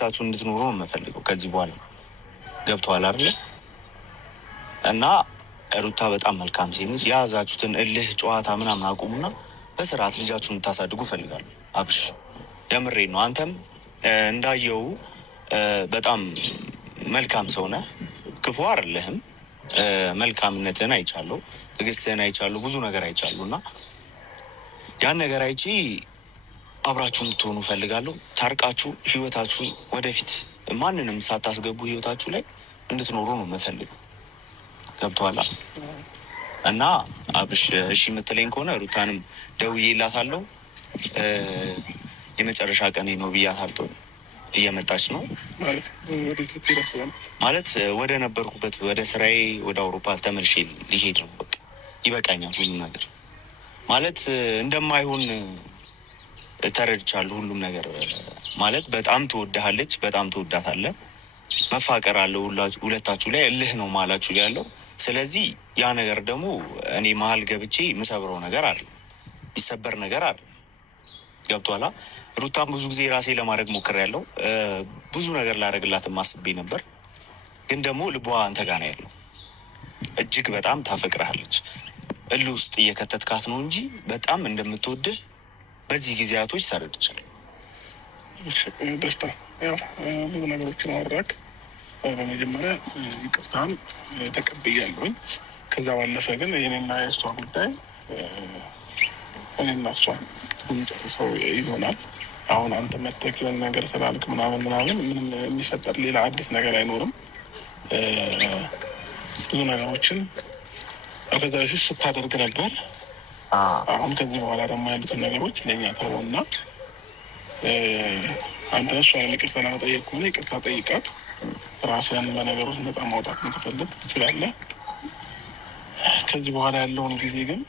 ታችሁ እንድትኖሩ ነው የምፈልገው ከዚህ በኋላ ገብቷል አይደል? እና ሩታ በጣም መልካም ሴት ነች። የያዛችሁትን እልህ ጨዋታ ምናምን አቁሙና በስርዓት ልጃችሁን እንድታሳድጉ እፈልጋለሁ። አብርሽ የምሬን ነው። አንተም እንዳየው በጣም መልካም ሰው ነህ፣ ክፉ አይደለህም። መልካምነትህን አይቻለሁ፣ ትዕግስትህን አይቻለሁ፣ ብዙ ነገር አይቻለሁ እና ያን ነገር አይቼ አብራችሁ እንድትሆኑ እፈልጋለሁ። ታርቃችሁ ህይወታችሁ ወደፊት ማንንም ሳታስገቡ ህይወታችሁ ላይ እንድትኖሩ ነው የምፈልገው። ገብቶሃል? እና አብሽ እሺ የምትለኝ ከሆነ ሩታንም ደውዬላታለሁ። የመጨረሻ ቀኔ ነው ብያታለሁ። እየመጣች ነው ማለት ወደ ነበርኩበት ወደ ስራዬ ወደ አውሮፓ ተመልሼ ሊሄድ ነው። በቃ ይበቃኛል። ሁሉም ነገር ማለት እንደማይሆን ተረድቻለሁ። ሁሉም ነገር ማለት በጣም ትወድሃለች፣ በጣም ትወዳታለህ። መፋቀር አለው ሁለታችሁ ላይ እልህ ነው ማላችሁ ያለው። ስለዚህ ያ ነገር ደግሞ እኔ መሀል ገብቼ የምሰብረው ነገር አለ፣ የሚሰበር ነገር አለ። ገብቶሃል? ሩታም ብዙ ጊዜ ራሴ ለማድረግ ሞክሬያለሁ። ብዙ ነገር ላደርግላትም አስቤ ነበር፣ ግን ደግሞ ልቧ አንተ ጋር ነው ያለው። እጅግ በጣም ታፈቅርሃለች። እልህ ውስጥ እየከተትካት ነው እንጂ በጣም እንደምትወድህ በዚህ ጊዜያቶች ተረድቻለሁ። ደስታ ያው ብዙ ነገሮችን አወራክ። በመጀመሪያ ይቅርታን ተቀብያለሁኝ። ከዛ ባለፈ ግን የኔና የእሷ ጉዳይ እኔና እሷ ሰው ይሆናል። አሁን አንተ መተክ የሆነ ነገር ስላልክ ምናምን ምንም የሚፈጠር ሌላ አዲስ ነገር አይኖርም። ብዙ ነገሮችን ከዛ በፊት ስታደርግ ነበር። አሁን ከዚህ በኋላ ደግሞ ያሉትን ነገሮች ለእኛ ተውና አንተ እሷን ይቅርታ ለመጠየቅ ከሆነ ይቅርታ ጠይቃት። ራስህን በነገሮች ነፃ ማውጣት ከፈለግ ትችላለህ። ከዚህ በኋላ ያለውን ጊዜ ግን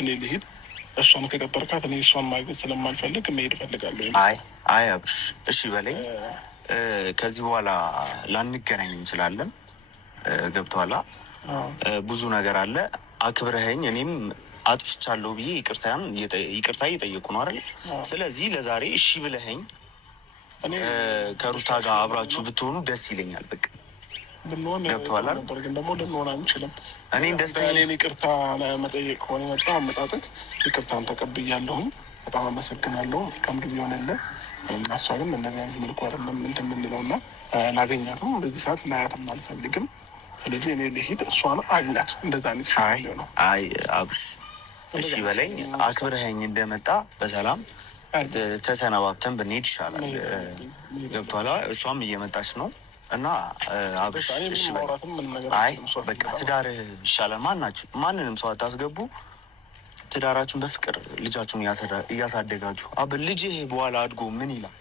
እኔ ልሄድ። እሷን ከቀጠርካት እኔ እሷን ማግኘት ስለማልፈልግ መሄድ እፈልጋለሁ። አይ አብርሽ እሺ በለኝ። ከዚህ በኋላ ላንገናኝ እንችላለን። ገብቶሃል? ብዙ ነገር አለ። አክብረኸኝ እኔም አጥፍቻለሁ ብዬ ይቅርታ እየጠየቁ ነው አይደል? ስለዚህ ለዛሬ እሺ ብለኸኝ ከሩታ ጋር አብራችሁ ብትሆኑ ደስ ይለኛል። በቃ ገብቶሃል? ግን ደግሞ ልንሆን አንችልም። እኔን ደስተኛ ይቅርታ ለመጠየቅ ከሆነ የመጣው አመጣጥህ ይቅርታን ተቀብያለሁም። በጣም አመሰግናለሁ። መልካም ጊዜ ሆነልህ። እና እሷ ግን እንደዚህ አይነት መልኩ አይደለም እንትን የምንለው እና ላገኛትም በዚህ ሰዓት ላያትም አልፈልግም። ስለዚህ እኔ ልሂድ፣ እሷን አግኛት። እንደዛ ነው። አይ አብርሽ እሺ በለኝ። አክብረኸኝ እንደመጣ በሰላም ተሰናባብተን ብንሄድ ይሻላል። ገብቶሃል? እሷም እየመጣች ነው እና አብርሽ እሺ በለኝ። አይ በቃ ትዳርህ ይሻላል። ማንንም ሰው አታስገቡ። ትዳራችሁን በፍቅር ልጃችሁን እያሳደጋችሁ ልጅህ በኋላ አድጎ ምን ይላል?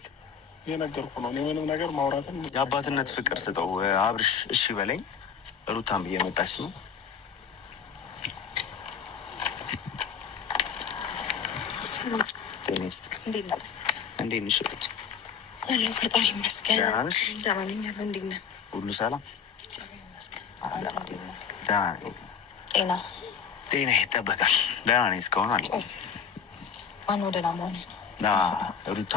የነገርኩህ ነው። ምንም ነገር ማውራትም የአባትነት ፍቅር ስጠው። አብርሽ እሺ በለኝ። ሩታም እየመጣች ነው። እንዴት ነሽ? ፈጣሪ ይመስገን። ደህና ነሽ? ሁሉ ሰላም? ጤና ይጠበቃል። ደህና ነኝ እስካሁን አለ። ማነው ደህና መሆን? ሩታ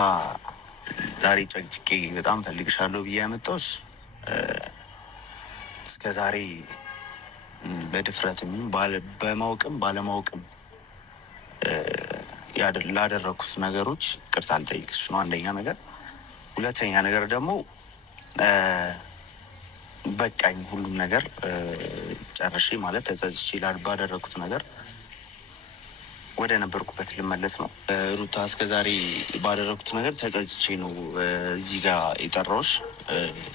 ዛሬ ጨቅጭቄ በጣም ፈልግሻለሁ ብዬ ያመጣሁሽ እስከ ዛሬ በድፍረትም በማወቅም ባለማወቅም ላደረኩት ነገሮች ይቅርታ ልጠይቅሽ ነው። አንደኛ ነገር። ሁለተኛ ነገር ደግሞ በቃኝ፣ ሁሉም ነገር ጨርሼ ማለት ተጸጽቼ ባደረኩት ነገር ወደ ነበርኩበት ልመለስ ነው። ሩታ እስከ ዛሬ ባደረኩት ነገር ተጸጽቼ ነው እዚህ ጋር የጠራሁሽ፣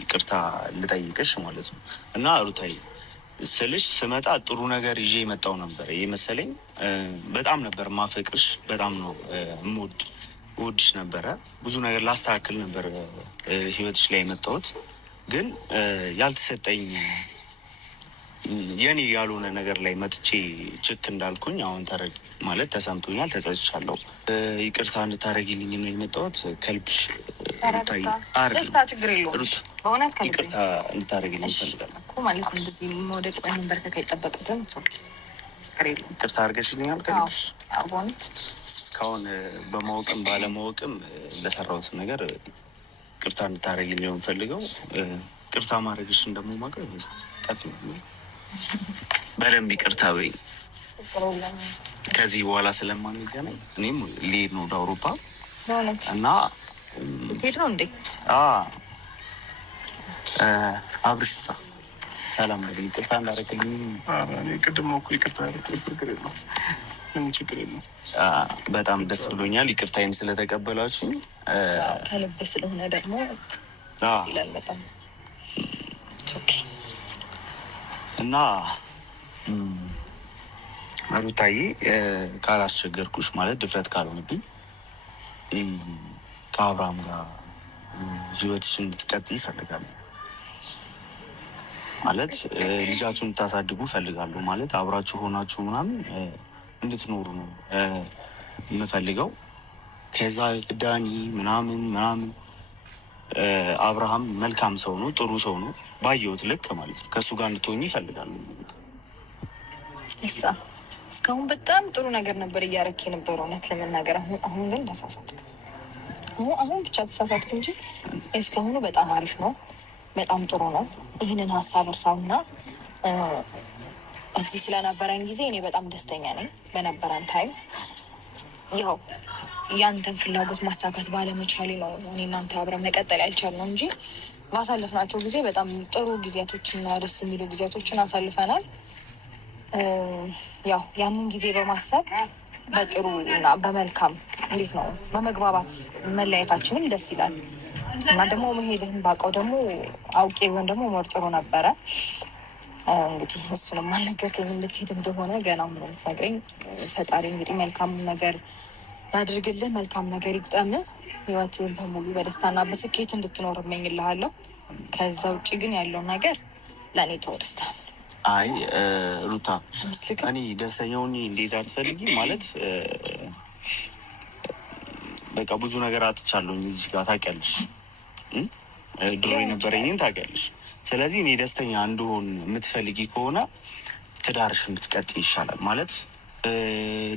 ይቅርታ ልጠይቅሽ ማለት ነው። እና ሩታዬ ስልሽ ስመጣ ጥሩ ነገር ይዤ የመጣው ነበር የመሰለኝ። በጣም ነበር ማፈቅርሽ፣ በጣም ነው እወድሽ ነበረ። ብዙ ነገር ላስተካክል ነበር ህይወትሽ ላይ የመጣሁት፣ ግን ያልተሰጠኝ የኔ ያልሆነ ነገር ላይ መጥቼ ችክ እንዳልኩኝ አሁን ማለት ተሰምቶኛል፣ ተጸጽቻለሁ። ይቅርታ እንድታደርጊልኝ ነው የመጣሁት ከልብሽ። ደስታ ችግር የለውም በእውነት ይቅርታ እንድታደርጊልኝ እፈልጋለሁ ማለት እንደዚህ መውደቅ ወይም በርከት አይጠበቅብህም። ይቅርታ አድርገሽልኛል ከልብሽ። በእውነት እስካሁን በማወቅም ባለማወቅም ለሰራሁት ነገር ቅርታ እንድታደርጊልኝ ነው የምፈልገው። ቅርታ ማድረግሽን ደግሞ ማቅረብ ጠፊ በደንብ ይቅርታ በይ። ከዚህ በኋላ ስለማንገናኝ እኔም ልሄድ ነው ወደ አውሮፓ እና ሄድ ነው እንዴ? አብርሽሳ ሰላም በል። ይቅርታ እንዳደረግልኝ ቅድም እኮ ይቅርታ ችግር የለውም፣ ምንም ችግር የለውም። በጣም ደስ ብሎኛል ይቅርታዬን ስለተቀበላችሁ። ከልብ ስለሆነ ደግሞ ደስ ይላል በጣም እና ሩታዬ ካላስቸገርኩሽ ማለት ድፍረት ካልሆነብኝ ከአብርሃም ጋር ህይወትሽን እንድትቀጥይ ይፈልጋሉ ማለት ልጃችሁን እንድታሳድጉ እፈልጋለሁ ማለት አብራችሁ ሆናችሁ ምናምን እንድትኖሩ ነው የምፈልገው። ከዛ ዳኒ ምናምን አብርሃም መልካም ሰው ነው፣ ጥሩ ሰው ነው ባየሁት ልክ ማለት ነው። ከእሱ ጋር እንድትሆኝ ይፈልጋሉ። እስካሁን በጣም ጥሩ ነገር ነበር እያረክ የነበረው እውነት ለመናገር። አሁን ግን ተሳሳትክ። አሁን ብቻ ተሳሳትክ እንጂ እስካሁኑ በጣም አሪፍ ነው፣ በጣም ጥሩ ነው። ይህንን ሀሳብ እርሳውና እዚህ ስለነበረን ጊዜ እኔ በጣም ደስተኛ ነኝ። በነበረን ታይም ያው ያንተን ፍላጎት ማሳካት ባለመቻሌ ነው እኔ እናንተ አብረን መቀጠል ያልቻልነው እንጂ ባሳለፍናቸው ጊዜ በጣም ጥሩ ጊዜያቶችና ደስ የሚሉ ጊዜያቶችን አሳልፈናል። ያው ያንን ጊዜ በማሰብ በጥሩ እና በመልካም እንዴት ነው በመግባባት መለያየታችንም ደስ ይላል እና ደግሞ መሄድህን ባውቀው ደግሞ አውቄ ቢሆን ደግሞ ሞር ጥሩ ነበረ። እንግዲህ እሱንም አልነገርከኝ እንድትሄድ እንደሆነ ገና ምን የምትነግረኝ። ፈጣሪ እንግዲህ መልካም ነገር ያድርግልህ፣ መልካም ነገር ይግጠምህ፣ ህይወትህን በሙሉ በደስታና በስኬት እንድትኖር እመኝልሃለሁ። ከዛ ውጭ ግን ያለው ነገር ለእኔ ተወደስታ። አይ ሩታ እኔ ደስተኛውን እንዴት አትፈልጊ ማለት በቃ ብዙ ነገር አጥቻለሁኝ እዚህ ጋር ታውቂያለሽ፣ ድሮ የነበረኝን ታውቂያለሽ። ስለዚህ እኔ ደስተኛ እንደሆን የምትፈልጊ ከሆነ ትዳርሽን ብትቀጥይ ይሻላል ማለት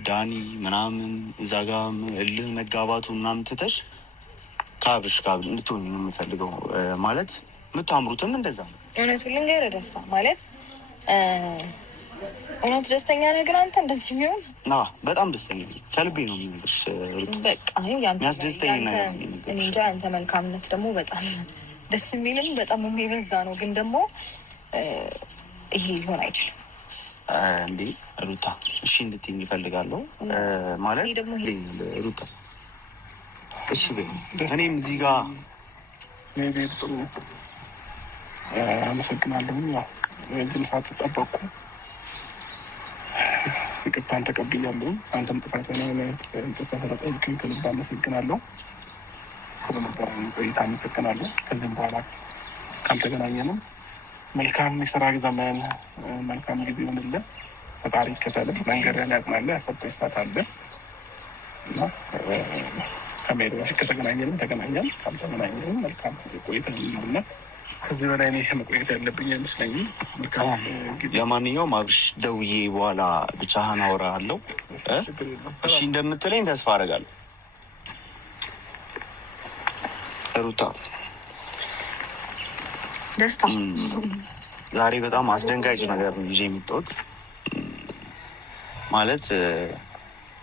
ዳኒ ምናምን እዛ ጋ እልህ መጋባቱ ምናምን ትተሽ ከአብርሽ ጋር እንድትሆኝ ነው የምፈልገው። ማለት የምታምሩትም እንደዛ ነው። እውነቱን ልንገርህ ደስታ ማለት እውነት ደስተኛ ነህ? ግን አንተ እንደዚህ የሚሆን በጣም ደስተኛ ነኝ፣ ከልቤ ነው የሚልሽ። የሚያስደስተኝ ነገር እኔ እንጃ። አንተ መልካምነት ደግሞ በጣም ደስ የሚልም በጣም የሚበዛ ነው። ግን ደግሞ ይሄ ሊሆን አይችልም እንዴ ሩታ። እሺ እንድትይኝ ይፈልጋለሁ ማለት ሩታ እሺ በይ። እኔም እዚህ ጋር ጥሩ አመሰግናለሁ። ያው የዚህ ሰዓት ተጠበቅኩ፣ ይቅርታን ተቀብያለሁ። አንተም ጥፋት ጥፋት ስለጠየቅኝ ከልብ አመሰግናለሁ። ስለነበረን ቆይታ አመሰግናለሁ። ከዚህም በኋላ ካልተገናኘንም መልካም የስራ ዘመን፣ መልካም ጊዜ ይሆንልን። ፈጣሪ ይከተልህ፣ መንገድህን ያጽናልህ፣ ያሰብከው ይሳካልህ እና ከመሄድ በፊት ከተገናኘንም ተገናኘን፣ ካልተገናኘንም መልካም ቆይታ ይሆንልና ከዚህ በላይ እኔ መቆየት ያለብኝ አይመስለኝም። ለማንኛውም አብርሽ ደውዬ በኋላ ብቻህን አወራሃለሁ። እሺ እንደምትለኝ ተስፋ አደርጋለሁ። ሩታ ደስታ ዛሬ በጣም አስደንጋጭ ነገር ነው ይዤ የመጣሁት ማለት